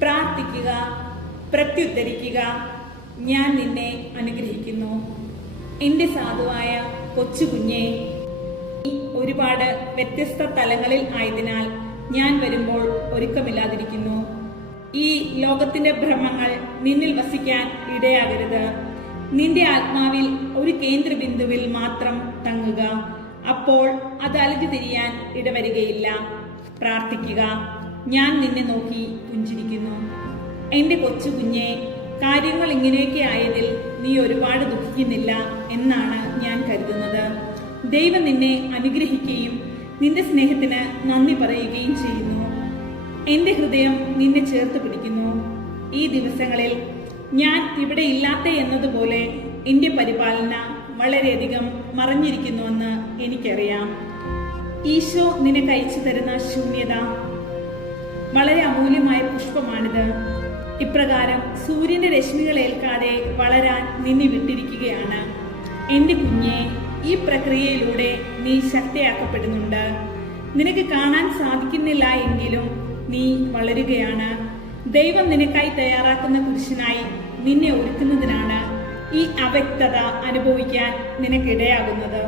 പ്രാർത്ഥിക്കുക, പ്രത്യുത്തരിക്കുക. ഞാൻ നിന്നെ അനുഗ്രഹിക്കുന്നു. എൻ്റെ സാധുവായ കൊച്ചുകുഞ്ഞെ, ഒരുപാട് വ്യത്യസ്ത തലങ്ങളിൽ ആയതിനാൽ ഞാൻ വരുമ്പോൾ ഒരുക്കമില്ലാതിരിക്കുന്നു. ഈ ലോകത്തിന്റെ ഭ്രമങ്ങൾ നിന്നിൽ വസിക്കാൻ ഇടയാകരുത്. നിന്റെ ആത്മാവിൽ ഒരു കേന്ദ്രബിന്ദുവിൽ മാത്രം തങ്ങുക. അപ്പോൾ അത് അലഞ്ഞു തിരിയാൻ ഇടവരികയില്ല. പ്രാർത്ഥിക്കുക. ഞാൻ നിന്നെ നോക്കി പുഞ്ചിരിക്കുന്നു. എൻ്റെ കൊച്ചുകുഞ്ഞെ, കാര്യങ്ങൾ ഇങ്ങനെയൊക്കെ ആയതിൽ നീ ഒരുപാട് ദുഃഖിക്കുന്നില്ല എന്നാണ് ഞാൻ കരുതുന്നത്. ദൈവം നിന്നെ അനുഗ്രഹിക്കുകയും നിന്റെ സ്നേഹത്തിന് നന്ദി പറയുകയും ചെയ്യുന്നു. എൻ്റെ ഹൃദയം നിന്നെ ചേർത്ത് പിടിക്കുന്നു. ഈ ദിവസങ്ങളിൽ ഞാൻ ഇവിടെ ഇല്ലാത്ത എന്നതുപോലെ എൻ്റെ പരിപാലന വളരെയധികം മറഞ്ഞിരിക്കുന്നുവെന്ന് എനിക്കറിയാം. ഈശോ നിനക്ക് അയച്ചു തരുന്ന ശൂന്യത വളരെ അമൂല്യമായ പുഷ്പമാണിത്. ഇപ്രകാരം സൂര്യന്റെ രശ്മികൾ ഏൽക്കാതെ വളരാൻ നിന്നെ വിട്ടിരിക്കുകയാണ്. എൻ്റെ കുഞ്ഞെ, ഈ പ്രക്രിയയിലൂടെ നീ ശക്തിയാക്കപ്പെടുന്നുണ്ട്. നിനക്ക് കാണാൻ സാധിക്കുന്നില്ല എങ്കിലും നീ വളരുകയാണ്. ദൈവം നിനക്കായി തയ്യാറാക്കുന്ന കുരിശിനായി നിന്നെ ഒരുക്കുന്നതിനാണ് ഈ അവ്യക്തത അനുഭവിക്കാൻ നിനക്കിടയാകുന്നത്.